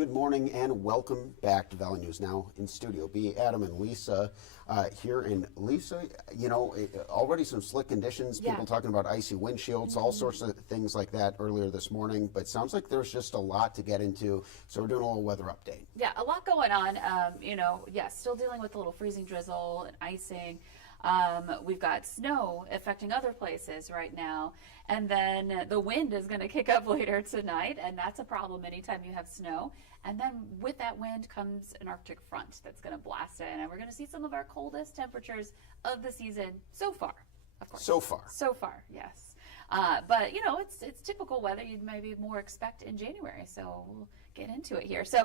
Good morning and welcome back to Valley News Now in Studio B. Adam and Lisa here. And Lisa, already some slick conditions, people talking about icy windshields, all sorts of things like that earlier this morning. But sounds like there's just a lot to get into, so we're doing a little weather update. Yeah, a lot going on. Still dealing with a little freezing drizzle and icing. We've got snow affecting other places right now, and then the wind is going to kick up later tonight, and that's a problem anytime you have snow. And then with that wind comes an Arctic front that's going to blast in, and we're going to see some of our coldest temperatures of the season so far, of course. So far, yes. But it's typical weather you'd maybe more expect in January, so we'll get into it here. So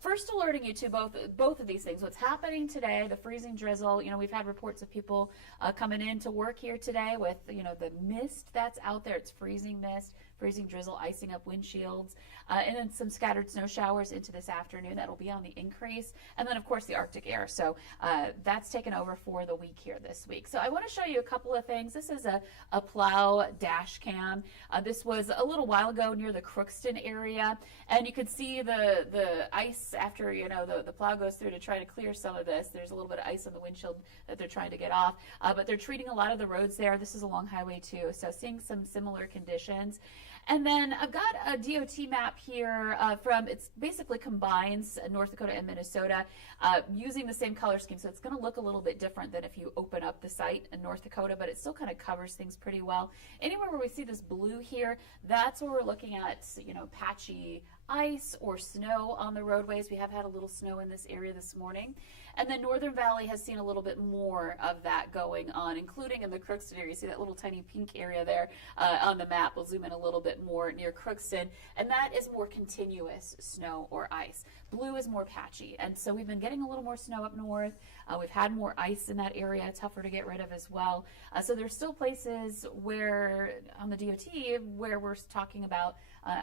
first, alerting you to both of these things. What's happening today, the freezing drizzle. We've had reports of people coming in to work here today with the mist that's out there. It's freezing mist, freezing drizzle, icing up windshields, and then some scattered snow showers into this afternoon. That'll be on the increase, and then of course the Arctic air. So that's taken over for the week here this week. So I want to show you a couple of things. This is a plow dash cam. This was a little while ago near the Crookston area, and you could see the ice after the plow goes through to try to clear some of this. There's a little bit of ice on the windshield that they're trying to get off, but they're treating a lot of the roads there. This is along Highway 2, so seeing some similar conditions. And then I've got a DOT map here it basically combines North Dakota and Minnesota using the same color scheme. So it's going to look a little bit different than if you open up the site in North Dakota, but it still kind of covers things pretty well. Anywhere where we see this blue here, that's where we're looking at, patchy ice or snow on the roadways. We have had a little snow in this area this morning. And then Northern Valley has seen a little bit more of that going on, including in the Crookston area. You see that little tiny pink area there on the map. We'll zoom in a little bit more near Crookston. And that is more continuous snow or ice. Blue is more patchy. And so we've been getting a little more snow up north. We've had more ice in that area, tougher to get rid of as well. So there's still places where, on the DOT, where we're talking about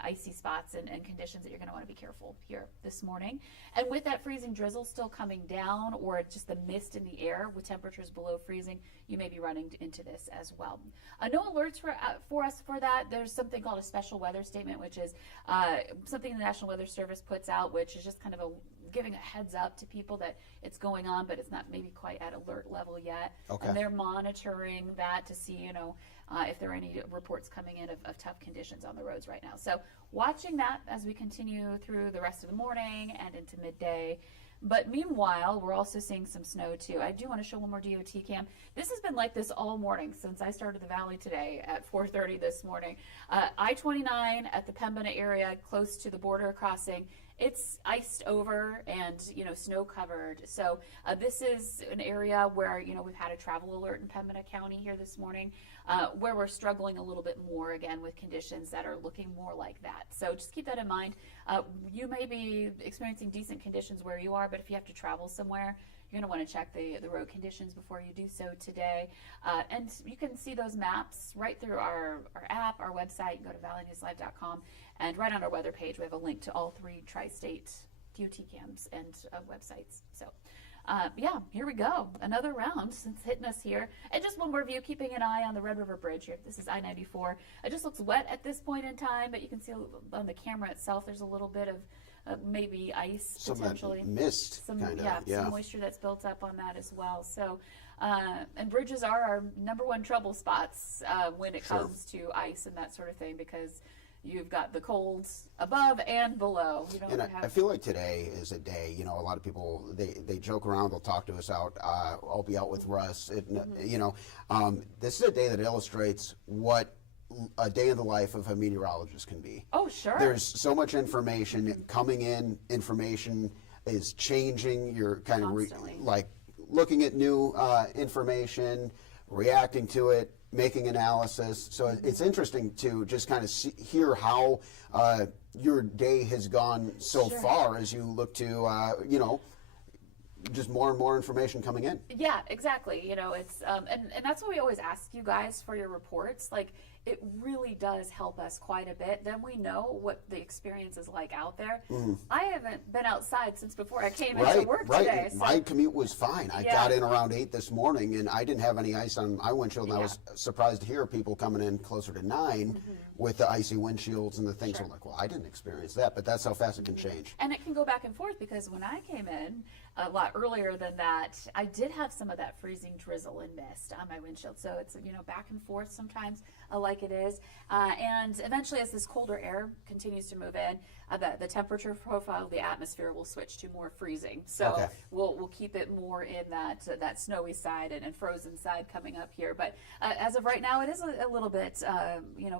icy spots and conditions that you're going to want to be careful here this morning. And with that freezing drizzle still coming down, or just the mist in the air with temperatures below freezing, you may be running into this as well. No alerts for us for that. There's something called a special weather statement, which is something the National Weather Service puts out, which is just kind of giving a heads up to people that it's going on, but it's not maybe quite at alert level yet. Okay. And they're monitoring that to see, if there are any reports coming in of tough conditions on the roads right now. So watching that as we continue through the rest of the morning and into midday. But meanwhile, we're also seeing some snow too. I do want to show one more DOT cam. This has been like this all morning since I started the valley today at 4:30 this morning. I-29 at the Pembina area, close to the border crossing, it's iced over and snow covered. So this is an area where we've had a travel alert in Pembina County here this morning, where we're struggling a little bit more again with conditions that are looking more like that. So just keep that in mind. You may be experiencing decent conditions where you are, but if you have to travel somewhere, you're going to want to check the road conditions before you do so today. And you can see those maps right through our app, our website. You can go to valleynewslive.com, and right on our weather page, we have a link to all 3 tri-state DOT cams and websites. So here we go. Another round since hitting us here. And just one more view, keeping an eye on the Red River Bridge here. This is I-94. It just looks wet at this point in time, but you can see on the camera itself, there's a little bit of maybe ice potentially. Some mist, some moisture that's built up on that as well. So, and bridges are our #1 trouble spots when it comes to ice and that sort of thing, because you've got the colds above and below. I feel like today is a day, a lot of people, they joke around, they'll talk to us out, I'll be out with Russ. This is a day that illustrates what a day in the life of a meteorologist can be. Oh, sure. There's so much information coming in, information is changing, you're kind of looking at new information, reacting to it, making analysis. So it's interesting to just kind of hear how your day has gone so far as you look to, just more and more information coming in. Yeah, exactly. It's and that's why we always ask you guys for your reports. Like, it really does help us quite a bit. Then we know what the experience is like out there. I haven't been outside since before I came into work today. So. My commute was fine. I got in around 8 this morning, and I didn't have any ice on my windshield, and I was surprised to hear people coming in closer to 9 with the icy windshields and the things. Sure. I'm like, well, I didn't experience that, but that's how fast it can change. And it can go back and forth, because when I came in a lot earlier than that, I did have some of that freezing drizzle and mist on my windshield. So it's, back and forth sometimes, like it is. And eventually, as this colder air continues to move in, the temperature profile of the atmosphere will switch to more freezing. So Okay. we'll keep it more in that snowy side and frozen side coming up here. But as of right now, it is a little bit,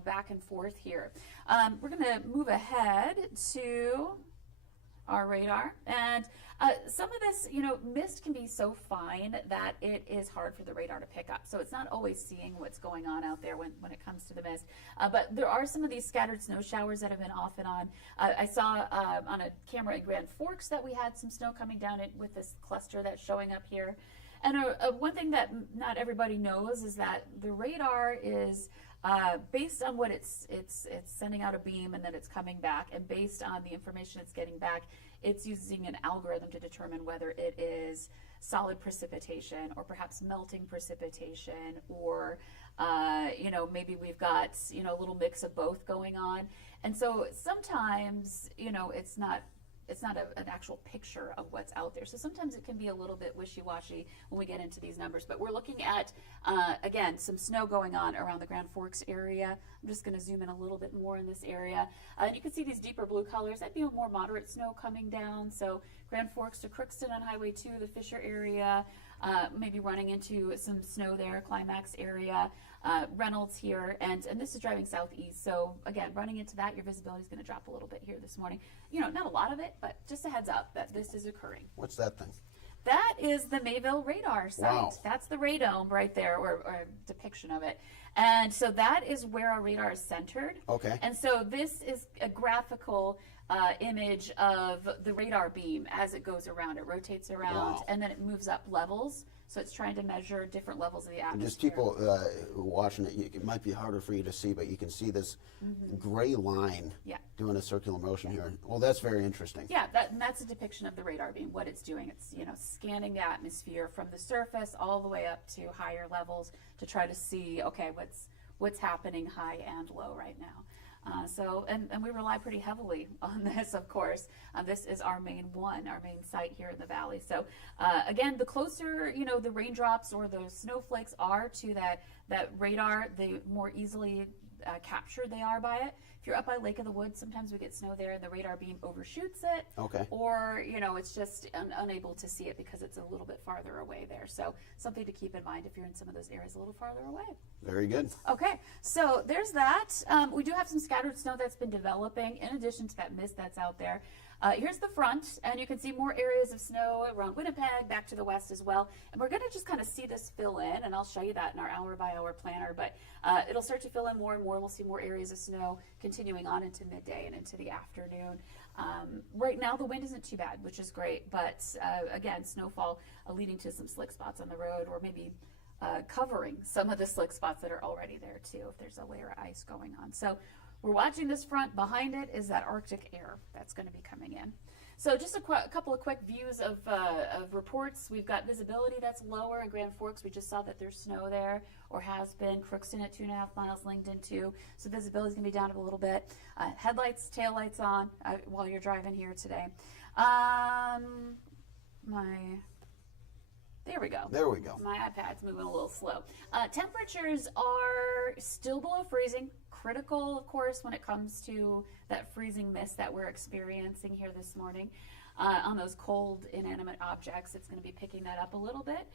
back and forth here. We're going to move ahead to our radar, and some of this, mist can be so fine that it is hard for the radar to pick up. So it's not always seeing what's going on out there when it comes to the mist. But there are some of these scattered snow showers that have been off and on. I saw on a camera in Grand Forks that we had some snow coming down with this cluster that's showing up here. And one thing that not everybody knows is that the radar is based on what it's sending out a beam, and then it's coming back, and based on the information it's getting back, it's using an algorithm to determine whether it is solid precipitation or perhaps melting precipitation, or maybe we've got a little mix of both going on. And so sometimes it's not an actual picture of what's out there. So sometimes it can be a little bit wishy-washy when we get into these numbers. But we're looking at, again, some snow going on around the Grand Forks area. I'm just going to zoom in a little bit more in this area. And you can see these deeper blue colors. That'd be a more moderate snow coming down. So Grand Forks to Crookston on Highway 2, the Fisher area, maybe running into some snow there, Climax area. Reynolds here, and this is driving southeast. So again, running into that, your visibility is going to drop a little bit here this morning. Not a lot of it, but just a heads up that this is occurring. What's that thing? That is the Mayville radar site. Wow. That's the radome right there, or a depiction of it. And so that is where our radar is centered. Okay. And so this is a graphical image of the radar beam as it goes around. It rotates around, Wow. and then it moves up levels. So it's trying to measure different levels of the And atmosphere. just people watching it, it might be harder for you to see, but you can see this gray line Yeah. doing a circular motion here. Well, that's very interesting. Yeah, and that's a depiction of the radar beam, what it's doing. It's, scanning the atmosphere from the surface all the way up to higher levels to try to see, okay, what's happening high and low right now. And we rely pretty heavily on this, of course. This is our main site here in the valley. So again, the closer, the raindrops or the snowflakes are to that radar, the more easily captured they are by it. If you're up by Lake of the Woods, sometimes we get snow there and the radar beam overshoots it. Okay. Or, it's just unable to see it because it's a little bit farther away there. So something to keep in mind if you're in some of those areas a little farther away. Very good. Okay, so there's that. We do have some scattered snow that's been developing in addition to that mist that's out there. Here's the front, and you can see more areas of snow around Winnipeg, back to the west as well. And we're going to just kind of see this fill in, and I'll show you that in our hour-by-hour planner. But it'll start to fill in more and more. We'll see more areas of snow continuing on into midday and into the afternoon. Right now, the wind isn't too bad, which is great. But again, snowfall leading to some slick spots on the road, or maybe covering some of the slick spots that are already there too, if there's a layer of ice going on. So we're watching this front. Behind it is that Arctic air that's going to be coming in. So just a couple of quick views of reports. We've got visibility that's lower in Grand Forks. We just saw that there's snow there, or has been. Crookston at 2.5 miles, Langdon 2. So visibility is going to be down a little bit. Headlights, taillights on while you're driving here today. There we go. There we go. My iPad's moving a little slow. Temperatures are still below freezing. Critical, of course, when it comes to that freezing mist that we're experiencing here this morning. On those cold, inanimate objects, it's going to be picking that up a little bit.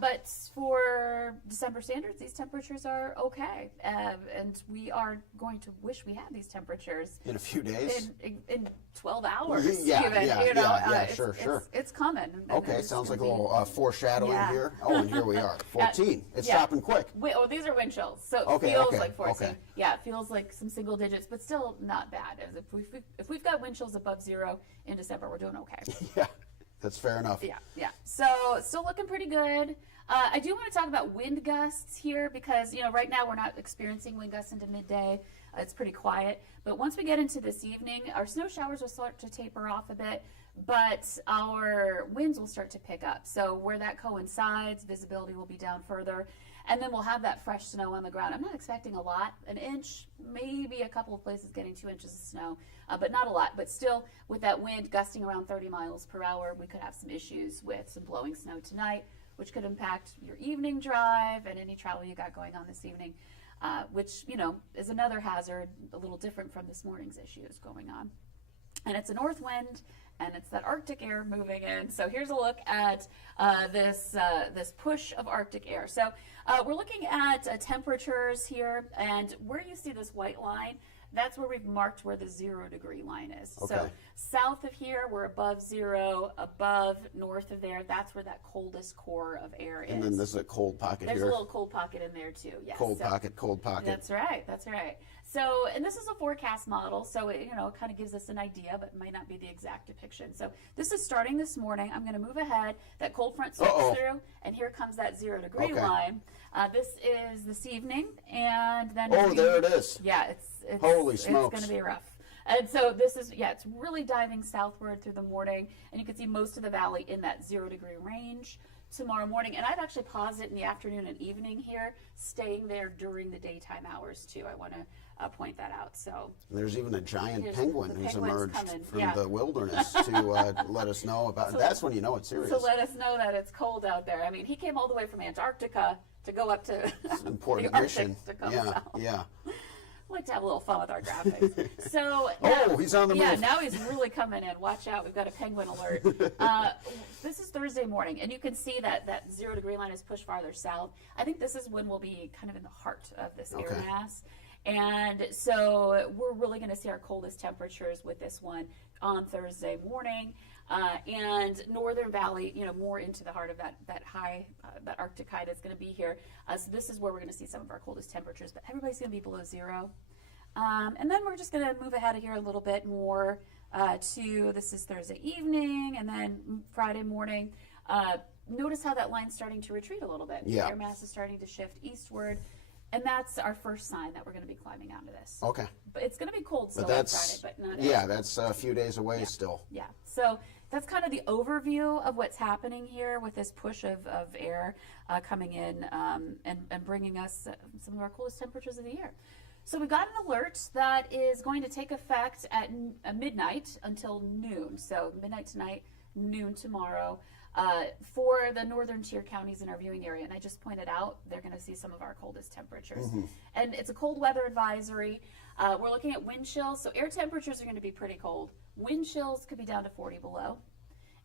But for December standards, these temperatures are okay. And we are going to wish we had these temperatures in a few days. In 12 hours. Yeah, even, yeah, it's, sure. It's coming. Okay, sounds like a little foreshadowing here. Oh, and here we are. 14. It's yeah. dropping quick. These are wind chills, so it Okay, feels okay, like 14. okay. Yeah, it feels like some single digits, but still not bad. If we've got wind chills above 0 in December, we're doing okay. Yeah, that's fair enough. Yeah. So still looking pretty good. I do want to talk about wind gusts here because, right now we're not experiencing wind gusts into midday. It's pretty quiet. But once we get into this evening, our snow showers will start to taper off a bit, but our winds will start to pick up. So where that coincides, visibility will be down further. And then we'll have that fresh snow on the ground. I'm not expecting a lot, an inch, maybe a couple of places getting 2 inches of snow, but not a lot. But still, with that wind gusting around 30 miles per hour, we could have some issues with some blowing snow tonight, which could impact your evening drive and any travel you got going on this evening, which, you know, is another hazard, a little different from this morning's issues going on. And it's a north wind, and it's that Arctic air moving in. So here's a look at this push of Arctic air. So we're looking at temperatures here, and where you see this white line, that's where we've marked where the 0 degree line is. Okay. So south of here, we're above 0, north of there, that's where that coldest core of air is. And then there's a cold pocket There's here. a little cold pocket in there too, yes. Cold pocket. That's right, that's right. So, and this is a forecast model, so it, you know, it kind of gives us an idea, but it might not be the exact depiction. So this is starting this morning. I'm going to move ahead. That cold front sweeps through, and here comes that 0 degree line. This is this evening, and then there it is. Yeah, it's holy smokes. It's going to be rough. And so this is, yeah, it's really diving southward through the morning, and you can see most of the valley in that 0 degree range tomorrow morning. And I'd actually pause it in the afternoon and evening here, staying there during the daytime hours too. I want to point that out. So there's even a giant penguin who's emerged from the wilderness to let us know about it. That's when you know it's serious. To let us know that it's cold out there. I mean, he came all the way from Antarctica to go up to important the Arctic mission. to come south. Yeah. I like to have a little fun with our graphics. So now, he's on the move. Yeah, now he's really coming in. Watch out, we've got a penguin alert. This is Thursday morning, and you can see that 0 degree line is pushed farther south. I think this is when we'll be kind of in the heart of this air mass. And so we're really going to see our coldest temperatures with this one on Thursday morning. And Northern Valley, you know, more into the heart of that Arctic high that's going to be here. So this is where we're going to see some of our coldest temperatures, but everybody's going to be below 0. And then we're just going to move ahead of here a little bit more to, this is Thursday evening, and then Friday morning. Notice how that line's starting to retreat a little bit. Yeah. The air mass is starting to shift eastward. And that's our first sign that we're going to be climbing out of this. Okay. But it's going to be cold still on Friday, but not that's a few days away still. Yeah. So that's kind of the overview of what's happening here with this push of air coming in and bringing us some of our coolest temperatures of the year. So we got an alert that is going to take effect at midnight until noon. So midnight tonight, noon tomorrow. For the northern tier counties in our viewing area, and I just pointed out they're going to see some of our coldest temperatures. And it's a cold weather advisory. We're looking at wind chills, so air temperatures are going to be pretty cold. Wind chills could be down to 40 below.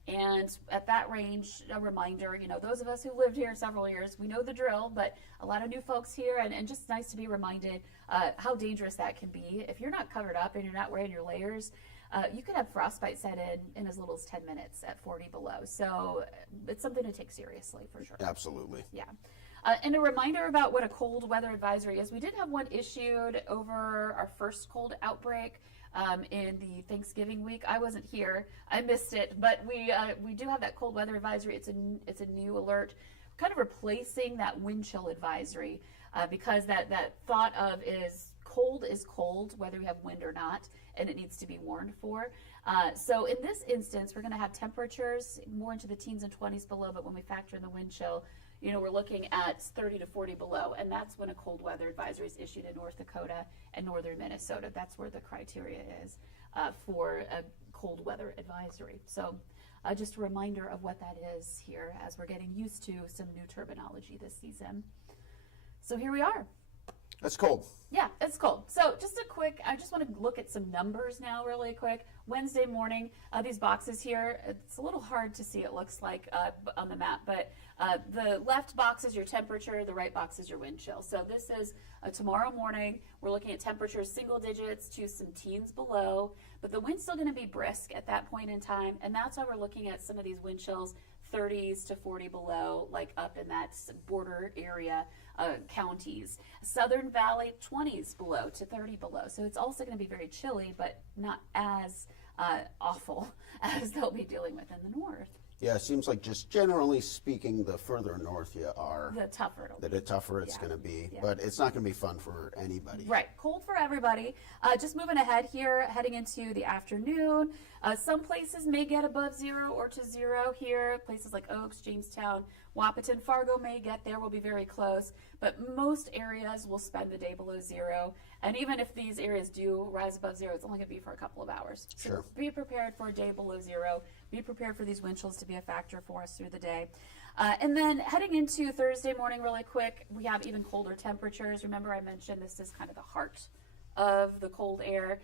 And at that range, a reminder, you know, those of us who lived here several years, we know the drill, but a lot of new folks here, and just nice to be reminded how dangerous that can be. If you're not covered up and you're not wearing your layers, you could have frostbite set in as little as 10 minutes at 40 below. So it's something to take seriously for sure. Absolutely. Yeah. And a reminder about what a cold weather advisory is. We did have one issued over our first cold outbreak in the Thanksgiving week. I wasn't here. I missed it. But we do have that cold weather advisory. It's a new alert, kind of replacing that wind chill advisory because that thought of is cold, whether we have wind or not, and it needs to be warned for. So in this instance, we're going to have temperatures more into the teens and 20s below, but when we factor in the wind chill, you know, we're looking at 30 to 40 below, and that's when a cold weather advisory is issued in North Dakota and northern Minnesota. That's where the criteria is for a cold weather advisory. So just a reminder of what that is here as we're getting used to some new terminology this season. So here we are. That's cold. Yeah, it's cold. So just a quick, I just want to look at some numbers now really quick. Wednesday morning, these boxes here, it's a little hard to see, it looks like on the map, but the left box is your temperature, the right box is your wind chill. So this is tomorrow morning. We're looking at temperatures single digits to some teens below, but the wind's still going to be brisk at that point in time, and that's why we're looking at some of these wind chills 30s to 40 below, like up in that border area counties. Southern Valley 20s below to 30 below. So it's also going to be very chilly, but not as awful as they'll be dealing with in the north. Yeah, it seems like just generally speaking, the further north you are, the tougher it'll be. The tougher it's going to be. Yeah. But it's not going to be fun for anybody. Right. Cold for everybody. Just moving ahead here, heading into the afternoon. Some places may get above 0 or to 0 here. Places like Oaks, Jamestown, Wapaton, Fargo may get there, will be very close, but most areas will spend the day below zero. And even if these areas do rise above zero, it's only going to be for a couple of hours. So Sure. be prepared for a day below zero. Be prepared for these wind chills to be a factor for us through the day. And then heading into Thursday morning really quick, we have even colder temperatures. Remember I mentioned this is kind of the heart of the cold air.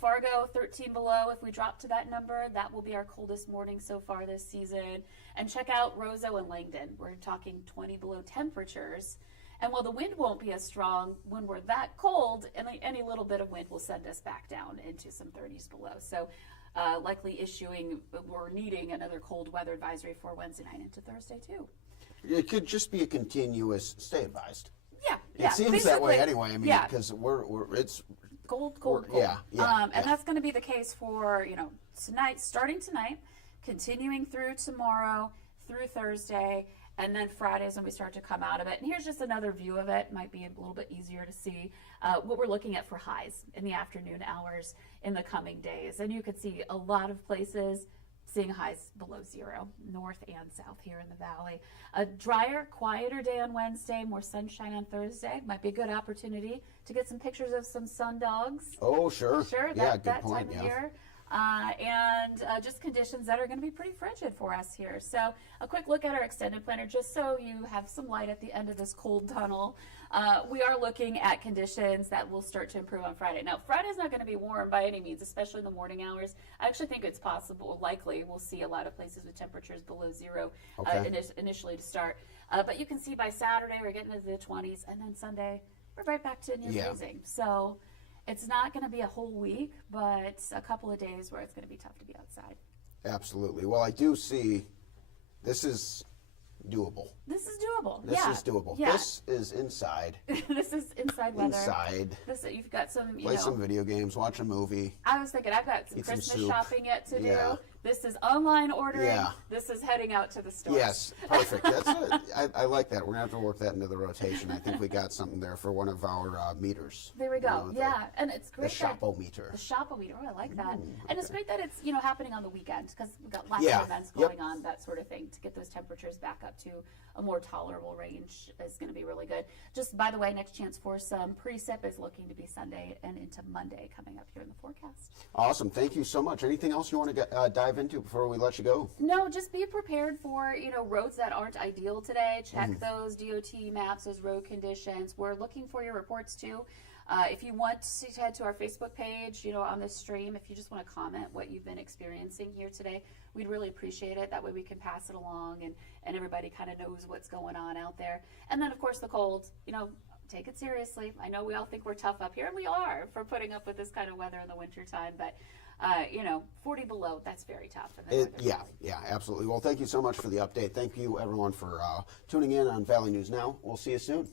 Fargo, 13 below. If we drop to that number, that will be our coldest morning so far this season. And check out Roseau and Langdon. We're talking 20 below temperatures. And while the wind won't be as strong, when we're that cold, any little bit of wind will send us back down into some 30s below. So likely needing another cold weather advisory for Wednesday night into Thursday too. It could just be a continuous stay advised. Yeah, It seems that way anyway. I mean, because it's cold. Yeah, and that's going to be the case for tonight, starting tonight, continuing through tomorrow, through Thursday, and then Fridays when we start to come out of it. And here's just another view of it. Might be a little bit easier to see what we're looking at for highs in the afternoon hours in the coming days. And you can see a lot of places seeing highs below zero, north and south here in the valley. A drier, quieter day on Wednesday, more sunshine on Thursday. Might be a good opportunity to get some pictures of some sun dogs. Oh, sure. Sure, Yeah, that time of year. And just conditions that are going to be pretty frigid for us here. So a quick look at our extended planner, just so you have some light at the end of this cold tunnel. We are looking at conditions that will start to improve on Friday. Now, Friday's not going to be warm by any means, especially in the morning hours. I actually think it's possible, likely, we'll see a lot of places with temperatures below zero initially to start. But you can see by Saturday, we're getting into the 20s, and then Sunday, we're right back to near freezing. So it's not going to be a whole week, but a couple of days where it's going to be tough to be outside. Absolutely. Well, I do see this is doable. This is doable. This is doable. Yeah. This is inside. This is inside weather. Inside. You've got some, Play some video games, watch a movie. I was thinking I've got some Eat some Christmas soup. shopping yet to Yeah. do. This is online ordering. Yeah. This is heading out to the store. Yes, perfect. That's it. I like that. We're gonna have to work that into the rotation. I think we got something there for one of our meters. There we go. And it's The great. Shopometer. The Shopometer. Oh, I like that. And it's great that it's happening on the weekend because we've got lots Yeah. of events Yep. going on, that sort of thing, to get those temperatures back up to a more tolerable range is going to be really good. Just by the way, next chance for some precip is looking to be Sunday and into Monday coming up here in the forecast. Awesome. Thank you so much. Anything else you want to dive into before we let you go? No, just be prepared for roads that aren't ideal today. Check those DOT maps, those road conditions. We're looking for your reports too. If you want to head to our Facebook page, on this stream, if you just want to comment what you've been experiencing here today, we'd really appreciate it. That way we can pass it along and everybody kind of knows what's going on out there. And then, of course, the cold, take it seriously. I know we all think we're tough up here, and we are for putting up with this kind of weather in the wintertime, but 40 below, that's very tough. Yeah, absolutely. Well, thank you so much for the update. Thank you, everyone, for tuning in on Valley News Now. We'll see you soon.